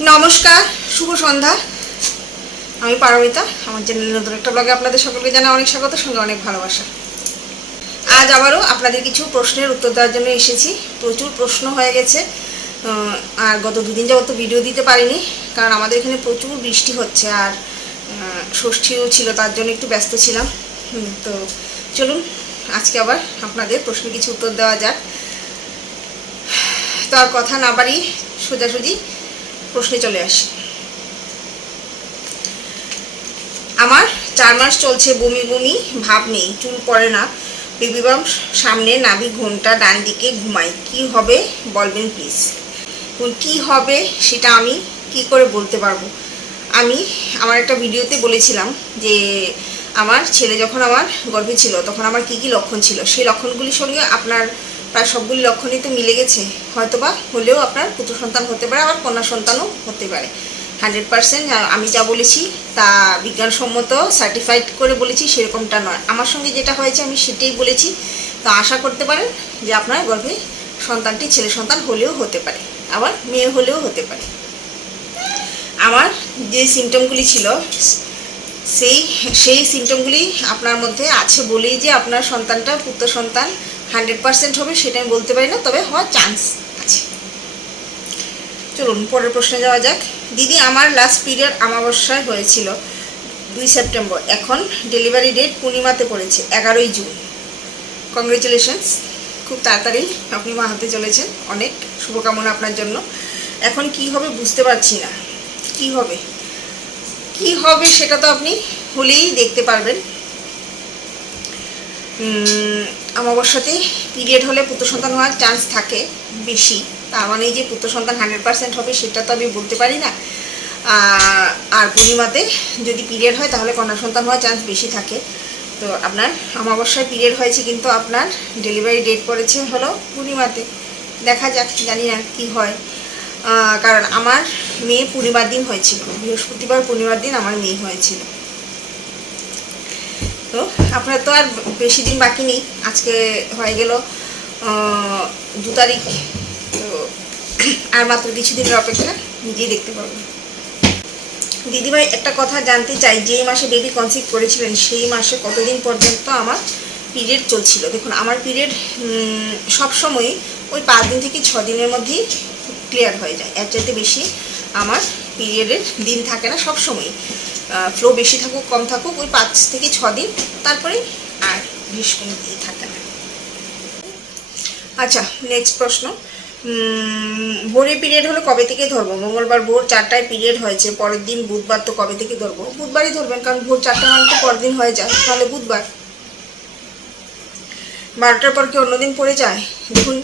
নমস্কার, শুভ সন্ধ্যা। আমি পারমিতা। আমার চ্যানেল নতুন একটা ব্লগে আপনাদের সকলকে জানাই অনেক স্বাগত, সঙ্গে অনেক ভালোবাসা। আজ আবারও আপনাদের কিছু প্রশ্নের উত্তর দেওয়ার জন্য এসেছি। প্রচুর প্রশ্ন হয়ে গেছে, আর গত দুদিন যাবত ভিডিও দিতে পারিনি, কারণ আমাদের এখানে প্রচুর বৃষ্টি হচ্ছে আর ষষ্ঠীও ছিল, তার জন্য একটু ব্যস্ত ছিলাম। তো চলুন আজকে আবার আপনাদের প্রশ্নের কিছু উত্তর দেওয়া যাক। তো আর কথা না বাড়িয়ে সোজাসুজি প্রশ্নে চলে আসি। আমার 4 মাস চলছে, বমি বমি ভাব নেই, চুল পড়ে না, বেবি বাম্প সামনে, নাভি ঘোমটা ডান দিকে, ঘুমাই, কি হবে বলবেন প্লিজ। কি হবে সেটা আমি কি করে বলতে পারবো। আমি আমার একটা ভিডিওতে বলেছিলাম যে আমার ছেলে যখন আমার গর্ভে ছিল তখন আমার কি কি লক্ষণ ছিল, সেই লক্ষণগুলির সঙ্গে আপনার প্রায় সবগুলি লক্ষণই তো মিলে গেছে। হয়তোবা হলেও আপনার পুত্র সন্তান হতে পারে, আবার কন্যা সন্তানও হতে পারে। 100% আমি যা বলেছি তা বিজ্ঞানসম্মত সার্টিফাইড করে বলেছি সেরকমটা নয়। আমার সঙ্গে যেটা হয়েছে আমি সেটাই বলেছি। তো আশা করতে পারেন যে আপনার গর্ভে সন্তানটি ছেলে সন্তান হলেও হতে পারে, আবার মেয়ে হলেও হতে পারে। আমার যে সিমটমগুলি ছিল সেই সিমটমগুলি আপনার মধ্যে আছে বলেই যে আপনার সন্তানটা পুত্র সন্তান 100% হবে সেটা আমি বলতে পারি না, তবে হওয়ার চান্স আছে। চলুন পরের প্রশ্নে যাওয়া যাক। দিদি, আমার লাস্ট পিরিয়ড অমাবস্যায় হয়েছিল 2 সেপ্টেম্বর, এখন ডেলিভারি ডেট পূর্ণিমাতে পড়েছে 11ই জুন। কংগ্রেচুলেশনস, খুব তাড়াতাড়ি আপনি মা হতে চলেছেন, অনেক শুভকামনা আপনার জন্য। এখন কি হবে বুঝতে পারছি না, কি হবে সেটা তো আপনি হলেই দেখতে পারবেন। অমাবস্যাতে পিরিয়ড হলে পুত্র সন্তান হওয়ার চান্স থাকে বেশি, তার মানে যে পুত্র সন্তান 100% হবে সেটা তো আমি বলতে পারি না। আর পূর্ণিমাতে যদি পিরিয়ড হয় তাহলে কন্যা সন্তান হওয়ার চান্স বেশি থাকে। তো আপনার অমাবস্যায় পিরিয়ড হয়েছে, কিন্তু আপনার ডেলিভারি ডেট পড়েছে হলো পূর্ণিমাতে। দেখা যাক, জানি না কি হয়। কারণ আমার মেয়ে পূর্ণিমার দিন হয়েছিল, বৃহস্পতিবার পূর্ণিমার দিন আমার মেয়ে হয়েছিল। তো আপনার তো আর বেশি দিন বাকি নেই, আজকে হয়ে গেল 2 তারিখ। তো আর মাত্র কিছুদিনের অপেক্ষা, নিজেই দেখতে পাবেন। দিদিভাই, একটা কথা জানতে চাই, যেই মাসে বেবি কনসিভ করেছিলেন সেই মাসে কতদিন পর্যন্ত আমার পিরিয়ড চলছিল? দেখুন, আমার পিরিয়ড সবসময়ই ওই 5 দিন থেকে 6 দিনের মধ্যেই ক্লিয়ার হয়ে যায়, এর চাইতে বেশি আমার পিরিয়ডের দিন থাকে না। সবসময়ই ফ্লো বেশি থাকুক কম থাকুক ওই 5 থেকে 6 দিন, তারপরে আর বেশ কোনো দিন থাকে না। আচ্ছা, নেক্সট প্রশ্ন। ভোরে পিরিয়ড হলো কবে থেকে ধরবো? মঙ্গলবার ভোর 4টায় পিরিয়ড হয়েছে, পরের দিন বুধবার, তো কবে থেকে ধরবো? বুধবারই ধরবেন, কারণ ভোর 4টা মানে তো পরের দিন হয়ে যায়, তাহলে বুধবার। 12টার পর কি অন্য দিন পড়ে যায়? দেখুন,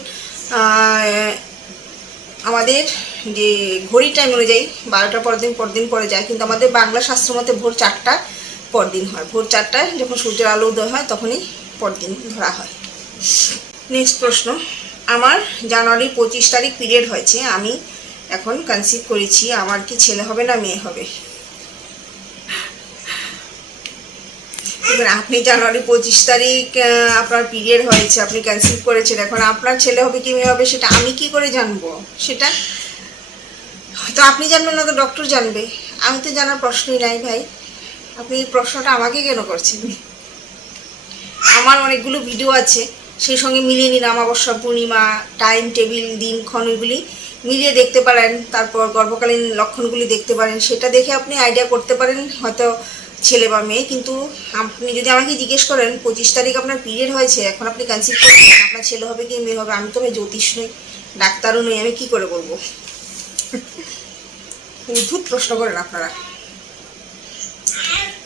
আমাদের যে ঘড়ির টাইম অনুযায়ী 12টার পর দিন পরে যায়, কিন্তু আমাদের বাংলা শাস্ত্র মতে ভোর 4টা পরদিন হয়। ভোর 4টায় যখন সূর্যের আলো উদয় হয় তখনই পরদিন ধরা হয়। নেক্সট প্রশ্ন। আমার জানুয়ারি 25 তারিখ পিরিয়ড হয়েছে, আমি এখন কনসিভ করেছি, আমার কি ছেলে হবে না মেয়ে হবে? আপনি জানুয়ারি 25 তারিখ আপনার পিরিয়ড হয়েছে, আপনি কনসিভ করেছেন, এখন আপনার ছেলে হবে কি মেয়ে হবে সেটা আমি কি করে জানবো? সেটা হয়তো আপনি জানবেন না, তো ডক্টর জানবে, আমি তো জানার প্রশ্নই নাই ভাই। আপনি এই প্রশ্নটা আমাকে কেন করছেন? আমার অনেকগুলো ভিডিও আছে, সেই সঙ্গে মিলিয়ে নিন অমাবস্যা পূর্ণিমা, টাইম টেবিল, দিনক্ষণ, ওইগুলি মিলিয়ে দেখতে পারেন। তারপর গর্ভকালীন লক্ষণগুলি দেখতে পারেন, সেটা দেখে আপনি আইডিয়া করতে পারেন হয়তো ছেলে বা মেয়ে। কিন্তু আপনি যদি আমাকে জিজ্ঞেস করেন 25 তারিখ আপনার পিরিয়ড হয়েছে, এখন আপনি কনসিভ করছেন, আপনার ছেলে হবে কি মেয়ে হবে, আমি তো ভাই জ্যোতিষ নই, ডাক্তারও নই, আমি কি করে বলবো? অদ্ভুত প্রশ্ন করেন আপনারা।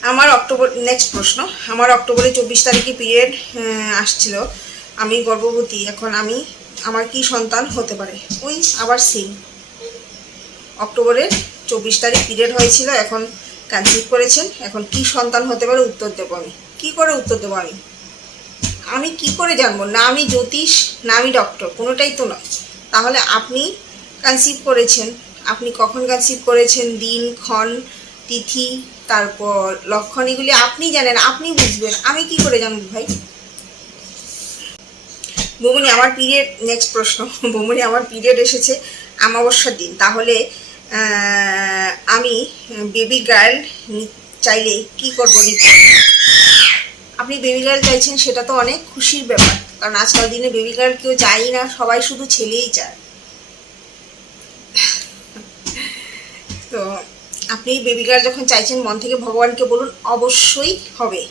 আমার নেক্সট প্রশ্ন। আমার অক্টোবরে 24 তারিখে পিরিয়ড আসছিল, আমি গর্ভবতী, এখন আমার কি সন্তান হতে পারে? ওই আবার সেম, অক্টোবরে 24 তারিখ পিরিয়ড হয়েছিল, এখন কনসিভ করেছেন, এখন কি সন্তান হতে পারে উত্তর দেবো আমি। কি করে উত্তর দেবো আমি কি করে জানবো? না আমি জ্যোতিষ, না আমি ডক্টর, কোনোটাই তো নয়। তাহলে আপনি কনসিভ করেছেন, আপনি কখন কনসিভ করেছেন, দিন ক্ষণ তিথি, তারপর লক্ষণ, এগুলি আপনি জানেন, আপনি বুঝবেন, আমি কি করে জানবো ভাই? বৌমনি, আমার পিরিয়ড, নেক্সট প্রশ্ন। বৌমনি, আমার পিরিয়ড এসেছে অমাবস্যার দিন, তাহলে আমি বেবি গার্ল চাইলে কি করবো নিতে? আপনি বেবি গার্ল চাইছেন, সেটা তো অনেক খুশির ব্যাপার, কারণ আজকাল দিনে বেবি গার্ল কেউ চাই না, সবাই শুধু ছেলেই চায়। তো আপনি বেবি গার্ল যখন চাইছেন, মন থেকে ভগবানকে বলুন, অবশ্যই হবে।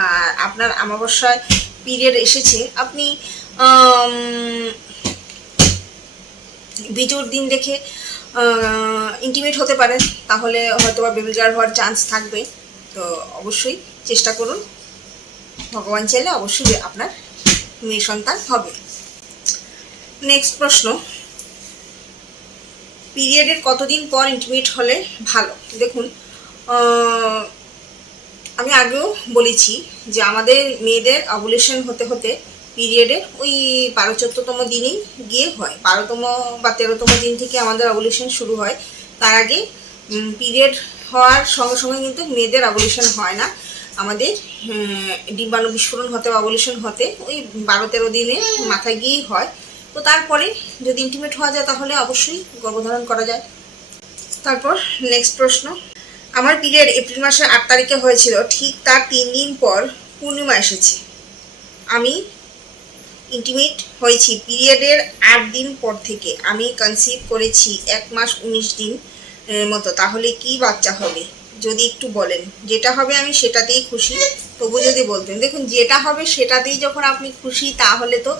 আর আপনার অমাবস্যায় পিরিয়ড এসেছে, আপনি বিজোর দিন দেখে ইন্টিমেট হতে পারেন, তাহলে হয়তো বা বেবি গার্ল হওয়ার চান্স থাকবে। তো অবশ্যই চেষ্টা করুন, ভগবান চাইলে অবশ্যই আপনার মেয়ে সন্তান হবে। নেক্সট প্রশ্ন, পিরিয়ডের কতদিন পর ইন্টিমেট হলে ভালো? দেখুন, আমি আগেও বলেছি যে আমাদের মেয়েদের অভুলেশন হতে হতে পিরিয়ডের ওই 12-14তম দিনেই গিয়ে হয়, 12তম বা 13তম দিন থেকে আমাদের অভুলেশন শুরু হয়। তার আগে পিরিয়ড হওয়ার সঙ্গে সঙ্গে কিন্তু মেয়েদের অভুলেশন হয় না। আমাদের ডিম্বাণু বিস্ফোরণ হতে বা অভুলেশন হতে ওই 12-13 দিনের মাথায় গিয়েই হয়। তো তারপরে যদি ইন্টিমেট হওয়া যায় তাহলে অবশ্যই গর্ভধারণ করা যায়। তারপর নেক্সট প্রশ্ন, আমার পিরিয়ড এপ্রিল মাসের 8 তারিখে হয়েছিল, ঠিক তার 3 দিন পর পূর্ণিমা এসেছে। আমি ইন্টিমেট হয়েছি পিরিয়ডের 8 দিন পর থেকে। আমি কনসিভ করেছি 1 মাস 19 দিন মতো, তাহলে কি বাচ্চা হবে? যদি একটু বলেন। যেটা হবে আমি সেটাতেই খুশি, তবু যদি বলতেন। দেখুন, যেটা হবে সেটাতেই যখন আপনি খুশি, তাহলে তো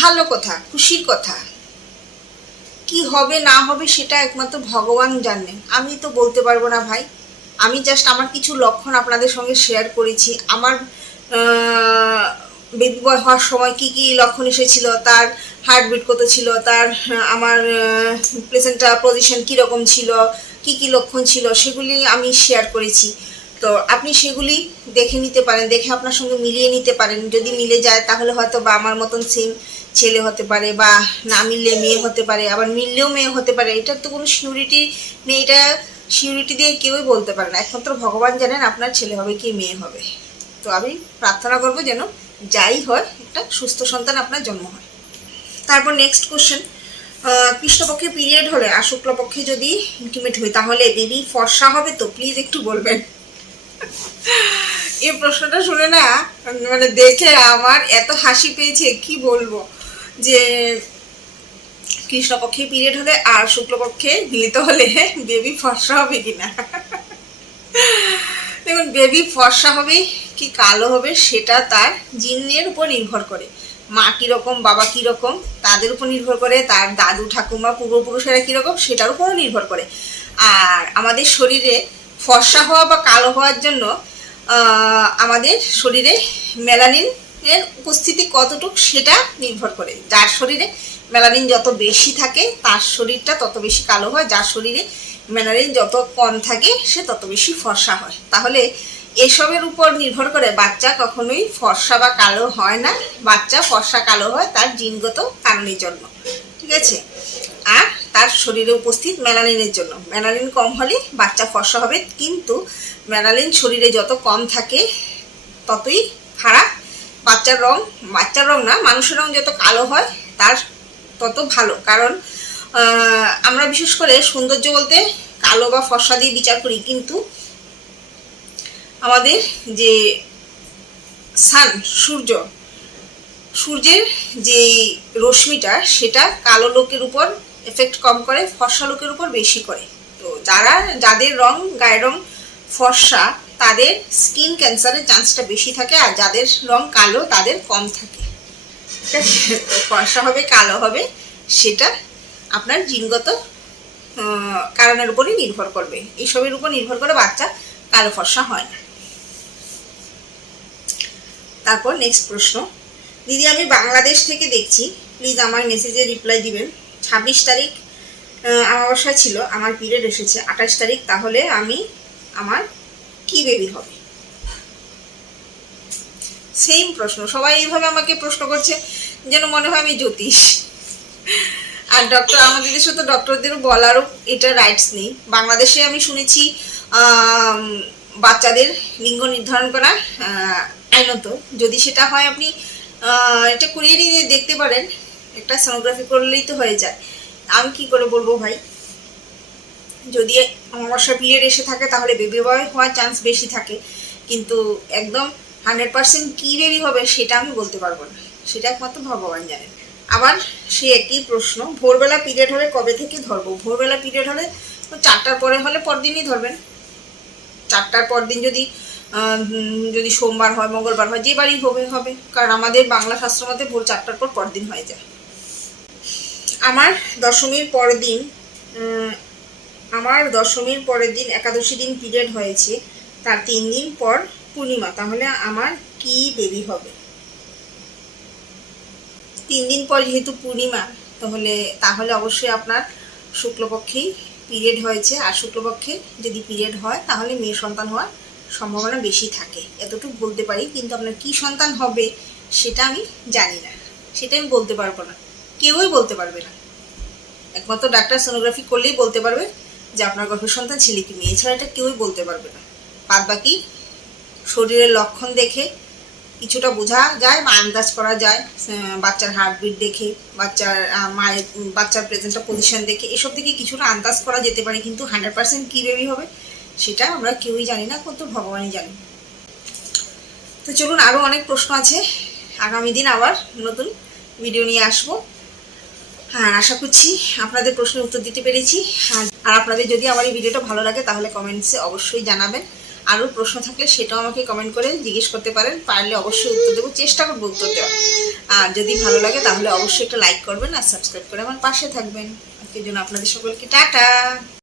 ভালো কথা, খুশির কথা। কি হবে না হবে সেটা একমাত্র ভগবান জানেন, আমি তো বলতে পারবো না ভাই। আমি জাস্ট আমার কিছু লক্ষণ আপনাদের সঙ্গে শেয়ার করেছি। আমার বেবি বয় হওয়ার সময় কি কি লক্ষণ এসেছিল, তার হার্টবিট কত ছিল, তার আমার প্লেসেন্টা পজিশন কীরকম ছিল, কি কি লক্ষণ ছিল, সেগুলি আমি শেয়ার করেছি। তো আপনি সেগুলি দেখে নিতে পারেন, দেখে আপনার সঙ্গে মিলিয়ে নিতে পারেন। যদি মিলে যায় তাহলে হয়তো বা আমার মতন সেম ছেলে হতে পারে, বা না মিললে মেয়ে হতে পারে, আবার মিললেও মেয়ে হতে পারে। এটার তো কোনো সিউরিটি নেই, এটা সিউরিটি দিয়ে কেউই বলতে পারে না, একমাত্র ভগবান জানেন আপনার ছেলে হবে কি মেয়ে হবে। তো আমি প্রার্থনা করবো যেন যাই হয় একটা সুস্থ সন্তান আপনার জন্ম হয়। তারপর নেক্সট কোশ্চেন, কৃষ্ণপক্ষে পিরিয়ড হলে আর শুক্লপক্ষে যদি ইন্টিমেট হয় তাহলে বেবি ফর্সা হবে তো? প্লিজ একটু বলবেন। এই প্রশ্নটা শুনে না মানে দেখে আমার এত হাসি পেয়েছে, কি বলবো, যে কৃষ্ণপক্ষে পিরিয়ড হলে আর শুক্লপক্ষে মিলিত হলে বেবি ফর্সা হবে কিনা। দেখুন, বেবি ফর্সা হবে কি কালো হবে সেটা তার জিনের উপর নির্ভর করে। মা কীরকম, বাবা কীরকম, তাদের উপর নির্ভর করে। তার দাদু ঠাকুমা পূর্বপুরুষেরা কীরকম সেটার উপরও নির্ভর করে। আর আমাদের শরীরে ফর্সা হওয়া বা কালো হওয়ার জন্য আমাদের শরীরে মেলানিনের উপস্থিতি কতটুক সেটা নির্ভর করে। যার শরীরে মেলানিন যত বেশি থাকে তার শরীরটা তত বেশি কালো হয়, যার শরীরে মেলানিন যত কম থাকে সে তত বেশি ফর্সা হয়। তাহলে এসবের উপর নির্ভর করে বাচ্চা কখনোই ফর্সা বা কালো হয় না। বাচ্চা ফর্সা কালো হয় তার জিনগত কারণের জন্য, ঠিক আছে? আর তার শরীরে উপস্থিত মেলানিনের জন্য। মেলানিন কম হলে বাচ্চা ফর্সা হবে, কিন্তু মেলানিন শরীরে যত কম থাকে ততই খারাপ। বাচ্চার রং না, মানুষের রং যত কালো হয় তার তত ভালো। কারণ আমরা বিশেষ করে সৌন্দর্য বলতে কালো বা ফর্সা দিয়ে বিচার করি, কিন্তু আমাদের যে সূর্যের যে রশ্মিটা সেটা কালো লোকের উপর এফেক্ট কম করে, ফর্সা লোকের উপর বেশি করে। তো যাদের গায়ের রং ফর্সা তাদের স্কিন ক্যান্সারের চান্সটা বেশি থাকে, আর যাদের রং কালো তাদের কম থাকে, ঠিক আছে? তো ফর্সা হবে কালো হবে সেটা আপনার জিনগত কারণের উপরই নির্ভর করবে। এইসবের উপর নির্ভর করে বাচ্চা কালো ফর্সা হয় না। তারপর নেক্সট প্রশ্ন, দিদি আমি বাংলাদেশ থেকে দেখছি, প্লিজ আমার মেসেজে রিপ্লাই দিবেন। 26 তারিখ অমাবস্যা ছিল, আমার পিরিয়ড এসেছে 28 তারিখ, তাহলে আমার কি বেবি হবে? সেম প্রশ্ন, সবাই এইভাবে আমাকে প্রশ্ন করছে যেন মনে হয় আমি জ্যোতিষ। আর আমাদের দেশে তো ডক্টরদেরও বলারও এটা রাইটস নেই। বাংলাদেশে আমি শুনেছি বাচ্চাদের লিঙ্গ নির্ধারণ করা আইনত, যদি সেটা হয় আপনি এটা করিয়ে নিয়ে দেখতে পারেন, একটা সোনোগ্রাফি করলেই তো হয়ে যায়। আমি কি করে বলবো ভাই, যদি অমাবস্যা পিরিয়ড এসে থাকে তাহলে বেবি বয় হওয়ার চান্স বেশি থাকে, কিন্তু একদম 100% কী বেবি হবে সেটা আমি বলতে পারবো না, সেটা একমাত্র ভগবান জানেন। আবার সে একই প্রশ্ন, ভোরবেলা পিরিয়ড হলে কবে থেকে ধরবো? ভোরবেলা পিরিয়ড হলে 4টার পরে হলে পরদিনই ধরবেন। 4টার পর দিন যদি সোমবার হয়, মঙ্গলবার হয়, যে বারই হবে, কারণ আমাদের বাংলা শাস্ত্র মতে ভোর 4টার পর পরদিন হয়ে যায়। আমার দশমীর পরের দিন একাদশী দিন পিরিয়ড হয়েছে, তার 3 দিন পর পূর্ণিমা, তাহলে আমার কি বেবি হবে? 3 দিন পর যেহেতু পূর্ণিমা, তাহলে অবশ্যই আপনার শুক্লপক্ষেই পিরিয়ড হয়েছে, আর শুক্লপক্ষে যদি পিরিয়ড হয় তাহলে মেয়ে সন্তান হওয়ার সম্ভাবনা বেশি থাকে, এতটুকু বলতে পারি। কিন্তু আপনার কি সন্তান হবে সেটা আমি জানি না, সেটা আমি বলতে পারবো না, কেউই বলতে পারবে না। একমাত্র ডাক্তার সোনোগ্রাফি করলেই বলতে পারবে যে আপনার গর্ভের সন্তান ছেলে কি মেয়ে, এছাড়া এটা কেউই বলতে পারবে না। বাদ বাকি শরীরের লক্ষণ দেখে কিছুটা বোঝা যায় বা আন্দাজ করা যায়, বাচ্চার হার্টবিট দেখে, বাচ্চার প্রেজেন্টাল পজিশন দেখে, এসব দেখে কিছুটা আন্দাজ করা যেতে পারে, কিন্তু 100% কী বেবি হবে সেটা আমরা কেউই জানি না, কিন্তু ভগবানই জানি। তো চলুন, আরও অনেক প্রশ্ন আছে, আগামী দিন আবার নতুন ভিডিও নিয়ে আসবো। হ্যাঁ, আশা করছি আপনাদের প্রশ্নের উত্তর দিতে পেরেছি। আর আপনাদের যদি আমার এই ভিডিওটা ভালো লাগে তাহলে কমেন্টসে অবশ্যই জানাবেন। আরও প্রশ্ন থাকলে সেটাও আমাকে কমেন্ট করে জিজ্ঞেস করতে পারেন, পারলে অবশ্যই উত্তর দেবো, চেষ্টা করবো উত্তর দেওয়ার। আর যদি ভালো লাগে তাহলে অবশ্যই একটা লাইক করবেন আর সাবস্ক্রাইব করে আমার পাশে থাকবেন। আজকের জন্য আপনাদের সকলকে টাটা।